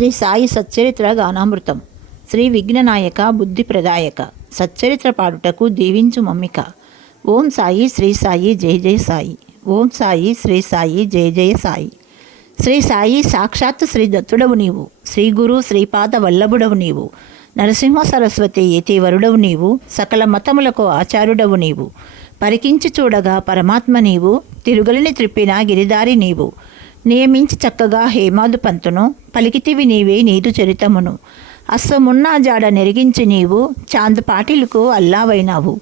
శ్రీ సాయి సచ్చరిత్ర గానామృతం. శ్రీ విఘ్ననాయక బుద్ధి ప్రదాయక సచ్చరిత్ర పాడుటకు దీవించు మమ్మిక. ఓం సాయి శ్రీ సాయి జయ జయ సాయి. ఓం సాయి శ్రీ సాయి జయ జయ సాయి. శ్రీ సాయి సాక్షాత్ శ్రీ దత్తుడవు నీవు, శ్రీ గురు శ్రీపాద వల్లభుడవు నీవు, నరసింహ సరస్వతి యతివరుడవు నీవు, సకల మతములకు ఆచారుడవు నీవు, పరికించి చూడగా పరమాత్మ నీవు, తిరుగలిని త్రిప్పిన గిరిదారి నీవు, నియమించి చక్కగా హేమాదు పంతును, పలికితివి నీవే నీదు చరితమును, అస్సమున్నా జాడ నెరిగించి నీవు, చాందపాటిలకు అల్లావైనావు,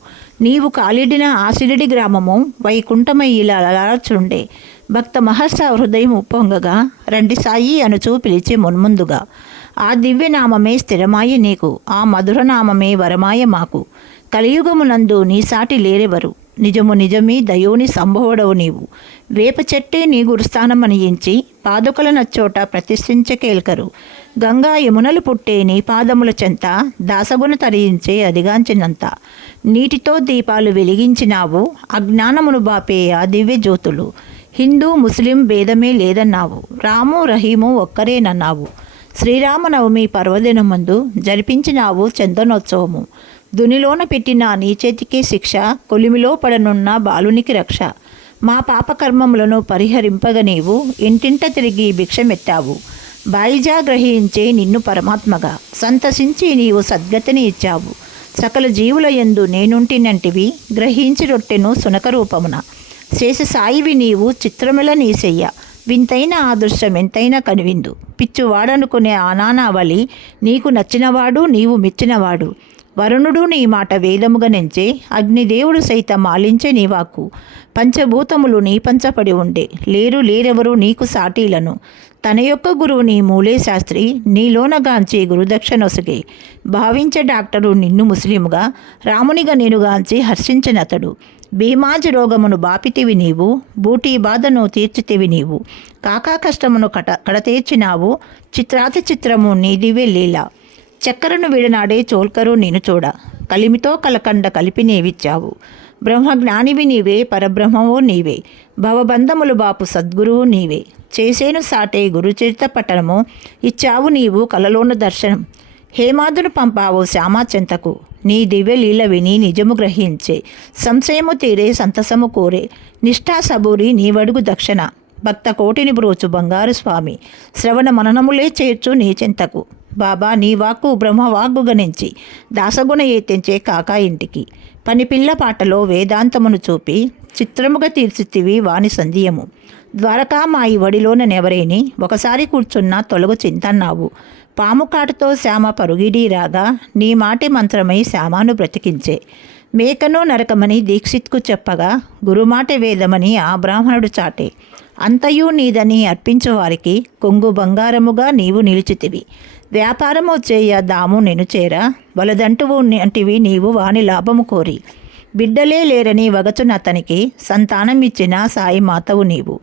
నీవు కాలిడిన ఆసిరిడి గ్రామము వైకుంఠమయ్యిలాచుండే, భక్త మహర్ష హృదయం ఉప్పొంగగా రండి సాయి అనుచూ పిలిచి మున్ముందుగా, ఆ దివ్యనామమే స్థిరమాయ నీకు, ఆ మధురనామమే వరమాయ మాకు, కలియుగమునందు నీ సాటి లేరెవరు, నిజము నిజమీ దయోని సంభవుడవు నీవు, వేప చెట్టే నీ గురుస్థానమనియించి పాదుకల నచ్చోట ప్రతిష్ఠించకేల్కరు, గంగా యమునలు పుట్టే నీ పాదముల చెంత దాసగుణ తరించే అదిగాంచినంత, నీటితో దీపాలు వెలిగించినావు అజ్ఞానమును బాపే ఆ దివ్య జ్యోతులు, హిందూ ముస్లిం భేదమే లేదన్నావు, రాము రహీము ఒక్కరేనన్నావు, శ్రీరామనవమి పర్వదినమందు జరిపించినావు చందనోత్సవము, దునిలోన పెట్టిన నీ చేతికే శిక్ష, కొలిమిలో పడనున్న బాలునికి రక్ష, మా పాపకర్మములను పరిహరింపగ నీవు ఇంటింట తిరిగి భిక్షమెత్తావు, బాయిజా గ్రహించే నిన్ను పరమాత్మగా సంతసించి నీవు సద్గతిని ఇచ్చావు, సకల జీవుల యందు నేనుంటినంటివి గ్రహించి రొట్టెను సునక రూపమున, శేష సాయివి నీవు చిత్రముల నీసెయ్య, వింతైన ఆదృశ్యం ఎంతైనా కనువిందు, పిచ్చువాడనుకునే ఆనానావళి నీకు నచ్చినవాడు నీవు మెచ్చినవాడు, వరుణుడు నీ మాట వేదముగా నెంచే, అగ్నిదేవుడు సైతం ఆలించే నీ వాక్కు, పంచభూతములు నీ పంచపడి ఉండే, లేరెవరు నీకు సాటీలను, తన యొక్క గురువు నీ మూలే శాస్త్రి, నీలోనగాంచి గురుదక్షనొసగే, భావించే డాక్టరు నిన్ను ముస్లిముగా, రామునిగా నేనుగాంచి హర్షించినతడు, భీమాజి రోగమును బాపితివి నీవు, బూటీ బాధను తీర్చితివి నీవు, కాకా కష్టమును కడతీర్చినావు, చిత్రాతి చిత్రము నీ దివ్య లీల, చక్కరను విడనాడే చోల్కరు నేను చూడ, కలిమితో కలకండ కలిపి నీవిచ్చావు, బ్రహ్మజ్ఞానివి నీవే పరబ్రహ్మవో నీవే, భవబంధములు బాపు సద్గురువు నీవే, చేసేను సాటే గురుచరిత పట్టణము ఇచ్చావు నీవు కలలోన దర్శనం, హేమాదును పంపావు శ్యామాచెంతకు, నీ దివ్య లీల విని నిజము గ్రహించే, సంశయము తీరే సంతసము కోరే, నిష్ఠా సబూరి నీవడుగు దక్షిణ, భక్త కోటిని బ్రోచు బంగారు స్వామి, శ్రవణ మననములే చేర్చు నీ చెంతకు, బాబా నీ వాక్కు బ్రహ్మవాగ్గు గణించి దాసగుణ ఏతించే కాకా ఇంటికి, పనిపిల్ల పాటలో వేదాంతమును చూపి చిత్రముగా తీర్చితివి వాని సంధియము, ద్వారకా మాయి వడిలోన నెవరేని ఒకసారి కూర్చున్న తొలగు చింతన్నావు, పాము కాటుతో శ్యామ పరుగిడి రాగా నీ మాటే మంత్రమై శ్యామాను బ్రతికించే, మేకను నరకమని దీక్షిత్కు చెప్పగా గురుమాటే వేదమని ఆ బ్రాహ్మణుడు చాటే, అంతయు నీదని అర్పించు వారికి కొంగు బంగారముగా నీవు నిలిచితివి, వ్యాపారము చేయ దాము నేను చేరా వలదంటువు అంటివి నీవు వాని లాభము కోరి, బిడ్డలే లేరని వగచునతనికి సంతానమిచ్చిన సాయి మాతవు నీవు,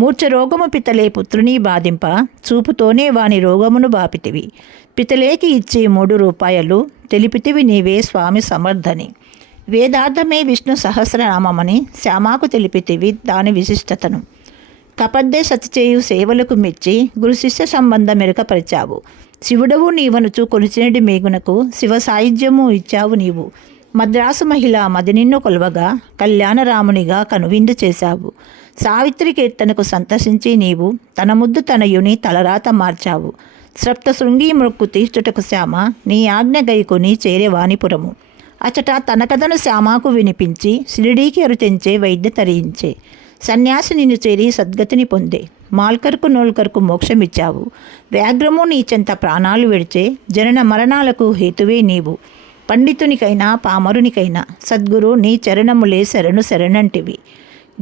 మూర్ఛ రోగము పితలే పుత్రుని బాధింప చూపుతోనే వాని రోగమును బాపితివి, పితలేకి ఇచ్చి 3 రూపాయలు తెలిపితివి నీవే స్వామి సమర్థని, వేదార్థమే విష్ణు సహస్రనామమని శ్యామాకు తెలిపితివి దాని విశిష్టతను, కపద్దే సతిచేయు సేవలకు మెచ్చి గురు శిష్య సంబంధం మెరుకపరిచావు, శివుడవు నీవనుచు కొలిచినడి మేగునకు శివ సాయుధ్యము ఇచ్చావు నీవు, మద్రాసు మహిళ మది నిన్ను కొలవగా కళ్యాణరామునిగా కనువిందు చేశావు, సావిత్రి కీర్తనకు సంతసించి నీవు తన ముద్దు తనయుని తలరాత మార్చావు, సప్త శృంగి మొక్కు తీర్చుటకు శ్యామ నీ ఆజ్ఞ గైకొని చేరే వాణిపురము, అచట తన కథను శ్యామాకు వినిపించి షిరిడీకి అరుతెంచే వైద్య తరించే, సన్యాసి నిన్ను చేరి సద్గతిని పొందే, మాల్కర్కు నోల్కర్కు మోక్షమిచ్చావు, వ్యాఘ్రము నీ చెంత ప్రాణాలు విడిచే జనన మరణాలకు హేతువే నీవు, పండితునికైనా పామరునికైనా సద్గురు నీ చరణములే శరణంటివి,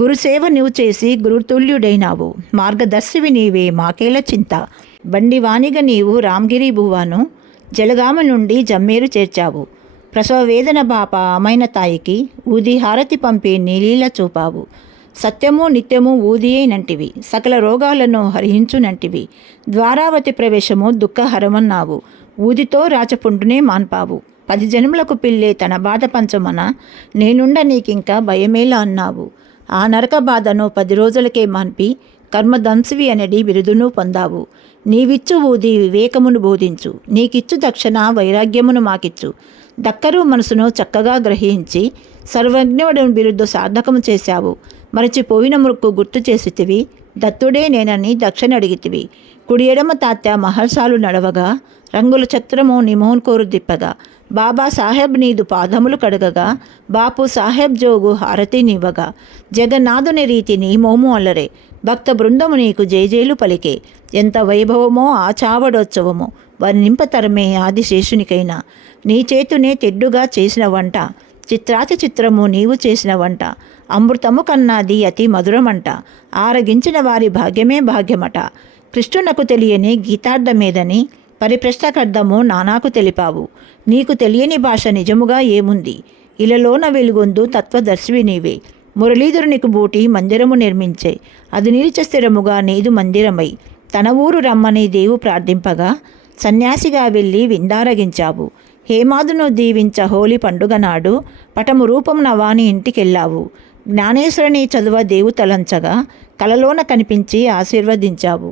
గురుసేవ నీవు చేసి గురుతుల్యుడైనావు, మార్గదర్శివి నీవే మాకేల చింత, బండివాణిగా నీవు రామగిరి భువాను జలగామ నుండి జమ్మేరు చేర్చావు, ప్రసవ వేదన బాప అమైన తాయికి ఊది హారతి పంపి నీలీల చూపావు, సత్యము నిత్యము ఊదియేనంటివి, సకల రోగాలను హరించునంటివి, ద్వారావతి ప్రవేశము దుఃఖహరమన్నావు, ఊదితో రాచపుండునే మాన్పావు, 10 జన్మలకు పిల్లే తన బాధ పంచమన నేనుండ నీకింకా భయమేలా అన్నావు, ఆ నరక బాధను 10 రోజులకే మాన్పి కర్మదంశివి అనడి బిరుదును పొందావు, నీవిచ్చు ఊది వివేకమును బోధించు. నీకిచ్చు దక్షిణ వైరాగ్యమును మాకిచ్చు. దక్కరు మనసును చక్కగా గ్రహించి సర్వజ్ఞుడు బిరుద్దు సార్థకము చేశావు. మరచిపోయిన మృక్కు గుర్తు చేసితివి. దత్తుడే నేనని దక్షిణ అడిగితివి. కుడి ఎడమ తాత్య మహర్షాలు నడవగా రంగుల ఛత్రము నిమోన్ కోరు దిప్పగా బాబా సాహెబ్ నీదు పాదములు కడగగా బాపు సాహెబ్ జోగు హారతి నివ్వగా జగన్నాథుని రీతిని మోము అల్లరే భక్త బృందము నీకు జేజేలు పలికే. ఎంత వైభవమో ఆచావడోత్సవమో వర్ణింపతరమే ఆదిశేషునికైనా. నీ చేతునే తెడ్డుగా చేసిన వంట చిత్రాతి చిత్రము నీవు చేసిన వంట. అమృతము కన్నాది అతి మధురమంట. ఆరగించిన వారి భాగ్యమే భాగ్యమట. కృష్ణునకు తెలియని గీతార్థమేదని పరిప్రశ్నకర్థము నానాకు తెలిపావు. నీకు తెలియని భాష నిజముగా ఏముంది? ఇలలోన వెలుగొందు తత్వదర్శివి నీవే. మురళీధరునికి బూటి మందిరము నిర్మించే. అది నిలిచ స్థిరముగా నీదు మందిరమై తన ఊరు రమ్మని దేవు ప్రార్థింపగా సన్యాసిగా వెళ్ళి విందారగించావు. హేమాదును దీవించ హోలీ పండుగ నాడు పటము రూపం నవాని ఇంటికెళ్ళావు. జ్ఞానేశ్వరుని చదువ దేవు తలంచగా కలలోన కనిపించి ఆశీర్వదించావు.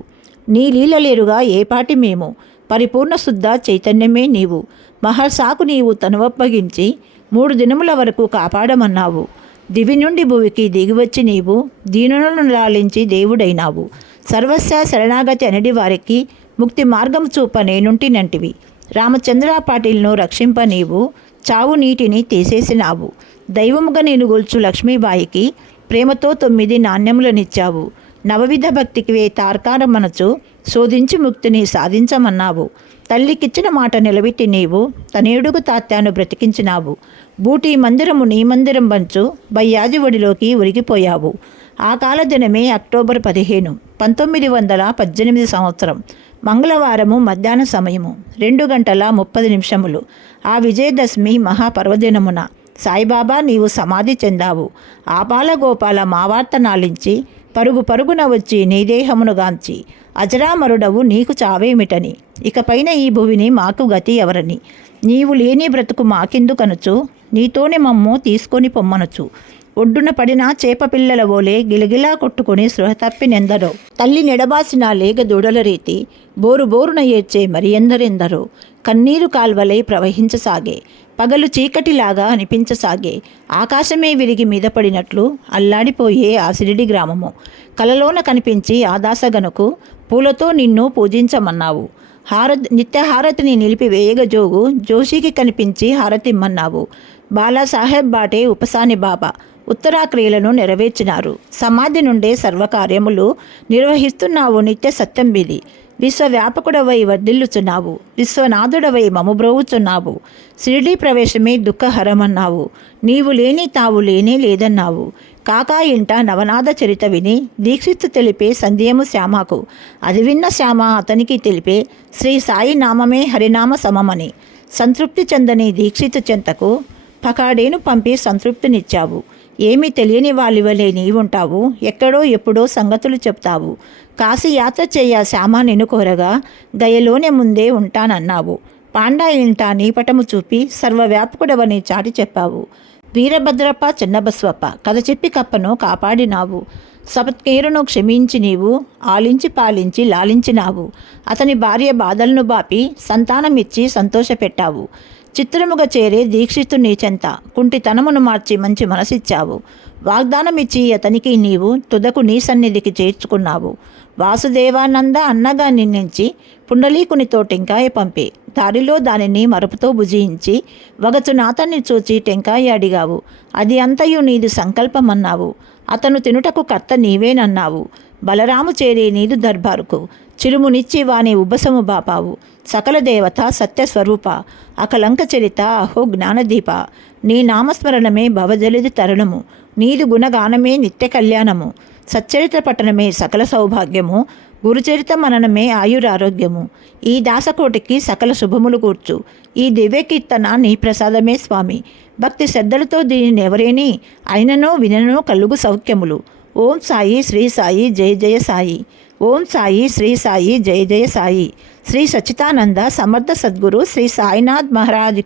నీ లీలలేరుగా ఏపాటి మేము పరిపూర్ణ శుద్ధ చైతన్యమే నీవు. మహర్షాకు నీవు తనువప్పగించి 3 దినముల వరకు కాపాడమన్నావు. దివి నుండి భువికి దిగివచ్చి నీవు దీనులను లాలించి దేవుడైనావు. సర్వస్వ శరణాగతి అనడి వారికి ముక్తి మార్గం చూప నేనుంటినంటివి. రామచంద్ర పాటిల్ను రక్షింప నీవు చావు నీటిని తీసేసినావు. దైవముగా నేను గొల్చు లక్ష్మీబాయికి ప్రేమతో 9 నాణ్యములనిచ్చావు. నవవిధ భక్తికి తార్కారమనచు శోధించి ముక్తిని సాధించమన్నావు. తల్లికిచ్చిన మాట నిలబెట్టి నీవు తనేడుగు తాత్యాను బ్రతికించినావు. బూటి మందిరము నీ మందిరం పంచు బయ్యాజి ఒడిలోకి ఉరిగిపోయావు. ఆ కాల దినమే అక్టోబర్ 15, 1918 సంవత్సరం మంగళవారము మధ్యాహ్న సమయము 2:30 ఆ విజయదశమి మహాపర్వదినమున సాయిబాబా నీవు సమాధి చెందావు. ఆపాల గోపాల మావార్త నాలించి పరుగు పరుగున వచ్చి నీ దేహమునుగాంచి అజరామరుడవు నీకు చావేమిటని ఇకపైన ఈ భువిని మాకు గతి ఎవరని నీవు లేని బ్రతుకు మాకెందుకనుచు నీతోనే మమ్ము తీసుకొని పొమ్మనుచు ఒడ్డున పడిన చేపపిల్లల ఓలే గిలగిలా కొట్టుకుని స్పృహ తప్పినెందరో తల్లి నెడబాసిన లేగ దూడల రీతి బోరు బోరున ఏడ్చే మరి ఎందరెందరో కన్నీరు కాల్వలై ప్రవహించసాగే. పగలు చీకటిలాగా అనిపించసాగే. ఆకాశమే విరిగి మీద పడినట్లు అల్లాడిపోయే ఆ సిరిడి గ్రామము కలలోన కనిపించి ఆదాసగనుకు పూలతో నిన్ను పూజించమన్నావు. నిత్య హారతిని నిలిపివేయగ జోగు జోషికి కనిపించి హారతిమ్మన్నావు. బాలాసాహెబ్ బాటే ఉపసాని బాబా ఉత్తరాక్రియలను నెరవేర్చినారు. సమాధి నుండే సర్వకార్యములు నిర్వహిస్తున్నావు. నిత్య సత్యం విధి విశ్వవ్యాపకుడవై వర్ధిల్లుచున్నావు. విశ్వనాథుడవై మముబ్రోవుచున్నావు. షిరిడీ ప్రవేశమే దుఃఖహరమన్నావు. నీవు లేని తావు లేనే లేదన్నావు. కాకా ఇంట నవనాథ చరిత విని దీక్షిత్తు తెలిపే సంధ్యము శ్యామకు అది విన్న శ్యామ అతనికి తెలిపే శ్రీ సాయి నామమే హరినామ సమమని సంతృప్తి చెందని దీక్షితు చెంతకు పకాడేను పంపి సంతృప్తినిచ్చావు. ఏమీ తెలియని వాళ్ళివలే నీవుంటావు. ఎక్కడో ఎప్పుడో సంగతులు చెప్తావు. కాశీ యాత్ర చేయ శ్యామ నిన్ను కోరగా గయలోనే ముందే ఉంటానన్నావు. పాండా ఇంట నీ పటము చూపి సర్వవ్యాపకుడవని చాటి చెప్పావు. వీరభద్రప్ప చిన్నబస్వప్ప కథ చెప్పి కప్పను కాపాడినావు. సపత్కేరును క్షమించి నీవు ఆలించి పాలించి లాలించినావు. అతని భార్య బాధలను బాపి సంతానమిచ్చి సంతోషపెట్టావు. చిత్రముగా చేరే దీక్షితు నీ చెంత కుంటితనమును మార్చి మంచి మనసిచ్చావు. వాగ్దానమిచ్చి అతనికి నీవు తుదకు నీ సన్నిధికి చేర్చుకున్నావు. వాసుదేవానంద అన్నగా నిన్నించి పుండలీకునితో టెంకాయ పంపి దారిలో దానిని మరుపుతో భుజించి వగచునాథన్ని చూచి టెంకాయ అడిగావు. అది అంతయు నీది సంకల్పమన్నావు. అతను తినుటకు కర్త నీవేనన్నావు. బలరాము చేరి నీదు దర్బారుకు చిరుమునిచ్చి వాని ఉబ్బసము బాపావు. సకల దేవత సత్యస్వరూప అకలంక చరిత అహో జ్ఞానదీప నీ నామస్మరణమే భవజలిది తరుణము. నీదు గుణగానమే నిత్య కళ్యాణము. సచ్చరిత్ర పఠనమే సకల సౌభాగ్యము. గురుచరిత మననమే ఆయురారోగ్యము. ఈ దాసకోటికి సకల శుభములు కూర్చు. ఈ దివ్య కీర్తన నీ ప్రసాదమే స్వామి. భక్తి శ్రద్ధలతో దీనిని ఎవరేని అయిననో విననో కలుగు సౌఖ్యములు. ఓం సాయి శ్రీ సాయి జయ జయ సాయి. ఓం సాయి శ్రీ సాయి జయ జయ సాయి. శ్రీ సచ్చిదానంద సమర్థ సద్గురు శ్రీ సాయినాథ్ మహారాజ్